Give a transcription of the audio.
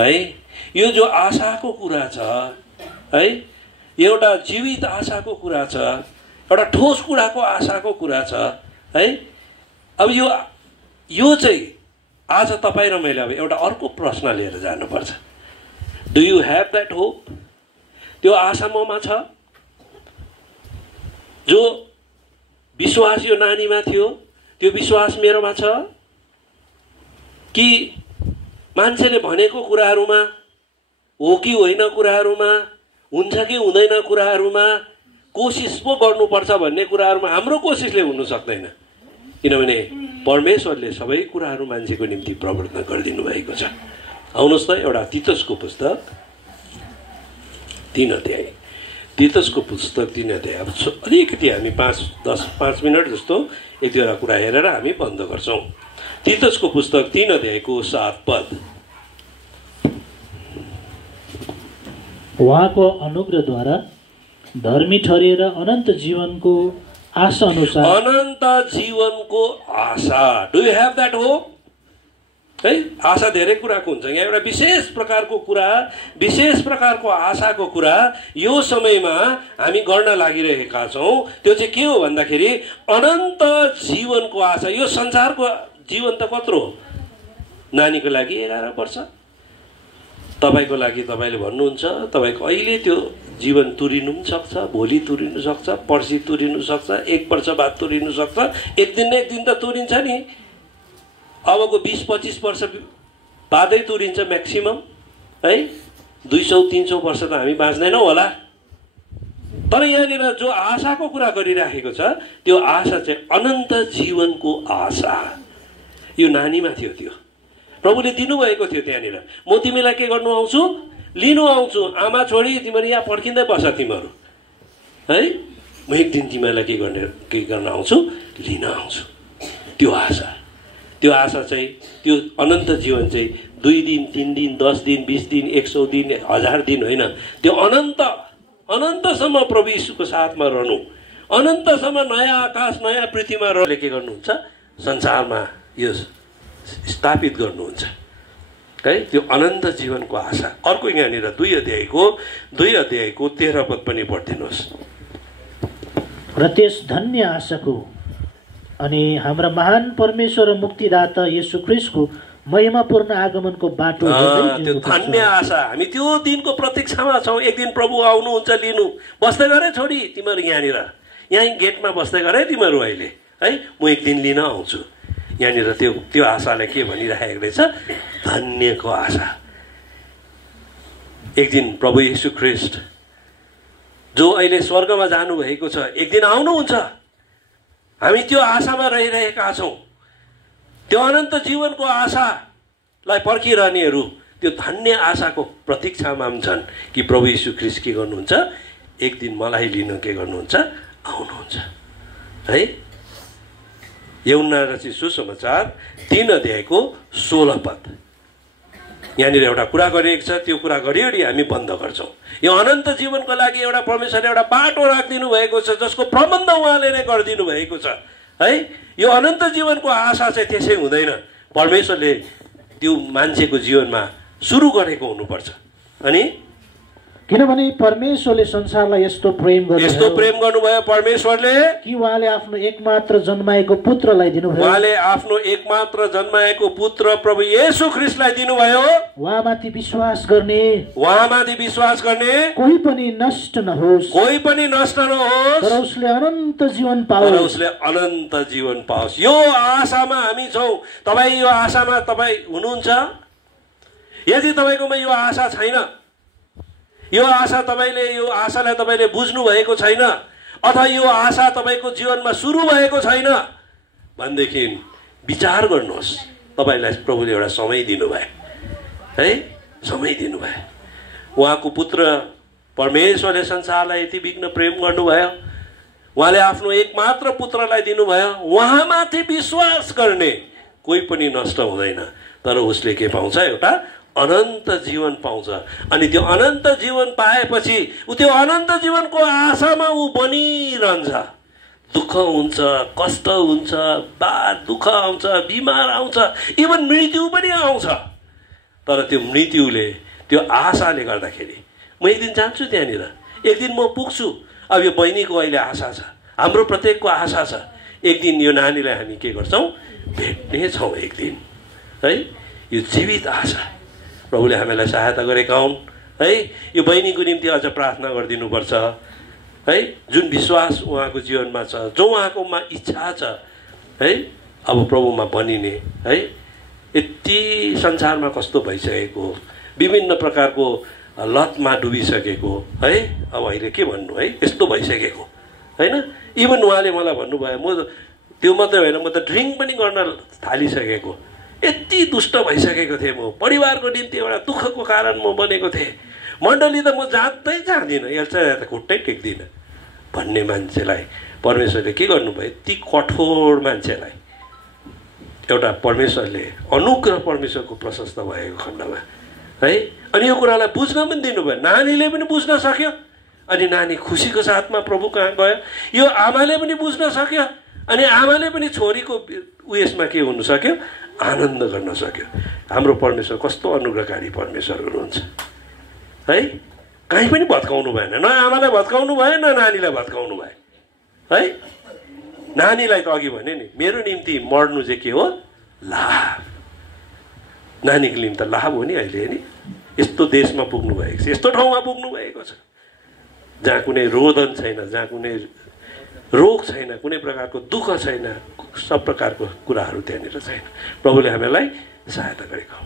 है। यो जो आशाको कुरा छ है, एउटा जीवित आशाको कुरा छ, एउटा ठोस कुराको आशाको कुरा छ है। अब यो चाहिँ आज तपाईँ र मैले अब एउटा अर्को प्रश्न लिएर जानुपर्छ। Do you have that hope? त्यो आशा ममा छ? जो विश्वास यो नानीमा थियो, त्यो विश्वास मेरोमा छ? कि मान्छेले भनेको कुराहरूमा, हो कि होइन कुराहरूमा, हुन्छ कि हुँदैन कुराहरूमा कोसिस पो गर्नुपर्छ भन्ने कुराहरूमा हाम्रो कोसिसले हुन सक्दैन। किनभने परमेश्वरले सबै कुराहरू मान्छेको निम्ति प्रवर्तन गरिदिनु भएको छ। आउनुहोस् त एउटा तीतसको पुस्तक 3 अध्याय, तीतसको पुस्तक 3 अध्याय। अब अलिकति हामी 5 मिनट जस्तो एक दुईवटा कुरा हेरेर हामी बन्द गर्छौँ। तीतसको पुस्तक 3 अध्यायको 7 पद। उहाँको अनुग्रहद्वारा धर्मी ठहरिएर अनन्त जीवनको आशा अनुसार, अनन्त जीवनको आशा। Do you have that hope? है, आशा धेरै कुराको हुन्छ। यहाँ एउटा विशेष प्रकारको कुरा, विशेष प्रकारको आशाको कुरा यो समयमा हामी गर्न लागिरहेका छौँ। त्यो चाहिँ के हो भन्दाखेरि अनन्त जीवनको आशा। यो संसारको जीवन त कत्रो हो? नानीको लागि 11 वर्ष, तपाईँको लागि तपाईँले भन्नुहुन्छ तपाईँको अहिले त्यो जीवन तुरिनु पनि सक्छ, भोलि तुरिनु सक्छ, पर्सि तुरिनु सक्छ, 1 वर्ष बाद तुरिनु सक्छ, एक दिन न एक दिन त तुरिन्छ नि। अबको 20-25 वर्ष बादै तुरिन्छ म्याक्सिमम है। 200-300 वर्ष त हामी बाँच्दैनौँ होला। तर यहाँनिर जो आशाको कुरा गरिराखेको छ त्यो आशा चाहिँ अनन्त जीवनको आशा। यो नानीमा थियो, त्यो प्रभुले दिनुभएको थियो। त्यहाँनिर म तिमीलाई के गर्नु आउँछु? लिनु आउँछु। आमा छोडी तिमीहरू यहाँ पर्खिँदै बस तिमीहरू है, म एक दिन तिमीलाई के गर्न आउँछु? लिन आउँछु। त्यो आशा, त्यो आशा चाहिँ, त्यो अनन्त जीवन चाहिँ 2 दिन 3 दिन 10 दिन 20 दिन 100 दिन 1000 दिन होइन, त्यो अनन्तसम्म प्रभु यीशुको साथमा रहनु, अनन्तसम्म नयाँ आकाश नयाँ पृथ्वीमा रहले के गर्नुहुन्छ? संसारमा यो स्थापित गर्नुहुन्छ है। त्यो अनन्त जीवनको आशा। अर्को यहाँनिर 2 अध्यायको 13 पद पनि पढिदिनुहोस्। र त्यस धन्य आशाको अनि हाम्रा महान परमेश्वर र मुक्तिदाता येशू ख्रीष्टको महिमापूर्ण आगमनको बाटो त्यो धन्य आशा। हामी त्यो दिनको प्रतीक्षामा छौँ। एक दिन प्रभु आउनुहुन्छ लिनु। बस्दै गरे छोडी तिमीहरू यहाँनिर, यहीँ गेटमा बस्दै गरे तिमीहरू अहिले है, म एक दिन लिन आउँछु। यहाँनिर त्यो आशालाई के भनिराखेको रहेछ? धन्यको आशा। एक दिन प्रभु येशू ख्रीष्ट जो अहिले स्वर्गमा जानुभएको छ, एक दिन आउनुहुन्छ। हामी त्यो आशामा रहिरहेका छौँ। त्यो अनन्त जीवनको आशालाई पर्खिरहनेहरू त्यो धन्य आशाको प्रतीक्षामा पनि छन् कि प्रभु येशू ख्रीष्ट के गर्नुहुन्छ? एक दिन मलाई लिन के गर्नुहुन्छ? आउनुहुन्छ है। यूहन्ना रचित सुसमाचार 3 अध्यायको 16 पद। यहाँनिर एउटा कुरा गरिएको छ। त्यो कुरा गरिवरी हामी बन्द गर्छौँ। यो अनन्त जीवनको लागि एउटा परमेश्वरले एउटा बाटो राखिदिनु भएको छ, जसको प्रबन्ध उहाँले नै गरिदिनु भएको छ है। यो अनन्त जीवनको आशा चाहिँ त्यसै हुँदैन। परमेश्वरले त्यो मान्छेको जीवनमा सुरु गरेको हुनुपर्छ। अनि किनभने परमेश्वरले संसारलाई यस्तो प्रेम गर्नुभयो परमेश्वरले कि उहाँले आफ्नो एकमात्र जन्माएको पुत्रलाई दिनुभयो। उहाँले आफ्नो एकमात्र जन्माएको पुत्र प्रभु येशू ख्रीष्टलाई दिनुभयो। उहाँमाथि विश्वास गर्ने कोही पनि नष्ट नहोस्, तर उसले अनन्त जीवन पाओस्। यो आशामा हामी छौँ। तपाईँ यो आशामा तपाईँ हुनुहुन्छ? यदि तपाईँकोमा यो आशा छैन, यो आशालाई तपाईँले बुझ्नु भएको छैन, अथवा यो आशा तपाईँको जीवनमा सुरु भएको छैन भनेदेखि विचार गर्नुहोस्। तपाईँलाई प्रभुले एउटा समय दिनुभयो है, समय दिनुभयो। उहाँको पुत्र परमेश्वरले संसारलाई यति बिघ्न प्रेम गर्नुभयो, उहाँले आफ्नो एकमात्र पुत्रलाई दिनुभयो। उहाँमाथि विश्वास गर्ने कोही पनि नष्ट हुँदैन, तर उसले के पाउँछ? एउटा अनन्त जीवन पाउँछ। अनि त्यो अनन्त जीवन पाएपछि ऊ त्यो अनन्त जीवनको आशामा ऊ बनिरहन्छ। दुःख हुन्छ, कष्ट हुन्छ, दुःख आउँछ, बिमार आउँछ, इभन मृत्यु पनि आउँछ, तर त्यो मृत्युले, त्यो आशाले गर्दाखेरि म एक दिन जान्छु त्यहाँनिर, एक दिन म पुग्छु। अब यो बहिनीको अहिले आशा छ, हाम्रो प्रत्येकको आशा छ, एक दिन यो नानीलाई हामी के गर्छौँ, भेट्ने छौँ एक दिन, है। यो जीवित आशा प्रभुले हामीलाई सहायता गरेका हुन्, है। यो बहिनीको निम्ति अझ प्रार्थना गरिदिनुपर्छ, है। जुन विश्वास उहाँको जीवनमा छ, जो उहाँकोमा इच्छा छ, है, अब प्रभुमा बनिने, है। यति संसारमा कस्तो भइसकेको, विभिन्न प्रकारको लतमा डुबिसकेको, है। अब अहिले के भन्नु, है, यस्तो भइसकेको, होइन। इभन उहाँले मलाई भन्नुभयो, म त्यो मात्रै होइन, म त ड्रिङ्क पनि गर्न थालिसकेको, यति दुष्ट भइसकेको थिएँ म, परिवारको निम्ति एउटा दुःखको कारण म बनेको थिएँ, मण्डली त म जाँदिनँ, यसलाई त खुट्टै टेक्दिनँ भन्ने मान्छेलाई परमेश्वरले के गर्नुभयो, ती कठोर मान्छेलाई एउटा परमेश्वरले अनुग्रह, परमेश्वरको प्रशस्त भएको खण्डमा, है। अनि यो कुरालाई बुझ्न पनि दिनुभयो, नानीले पनि बुझ्न सक्यो, अनि नानी खुसीको साथमा प्रभु कहाँ गयो। यो आमाले पनि बुझ्न सक्यो, अनि आमाले पनि छोरीको उयसमा के हुन सक्यो, आनन्द गर्न सक्यो। हाम्रो परमेश्वर कस्तो अनुग्रहकारी परमेश्वर हुनुहुन्छ, है। कहीँ पनि भत्काउनु भएन, न आमालाई भत्काउनु भयो, न नानीलाई भत्काउनु भयो, है। नानीलाई त अघि भने नि, मेरो निम्ति मर्नु चाहिँ के हो, लाभ। नानीको निम्ति त लाभ हो नि अहिले, नि यस्तो देशमा पुग्नु भएको छ, यस्तो ठाउँमा पुग्नु भएको छ जहाँ कुनै रोदन छैन, जहाँ कुनै रोग छैन, कुनै प्रकारको दुःख छैन, सब प्रकारको कुराहरू त्यहाँनिर छैन। प्रभुले हामीलाई सहायता गरेको।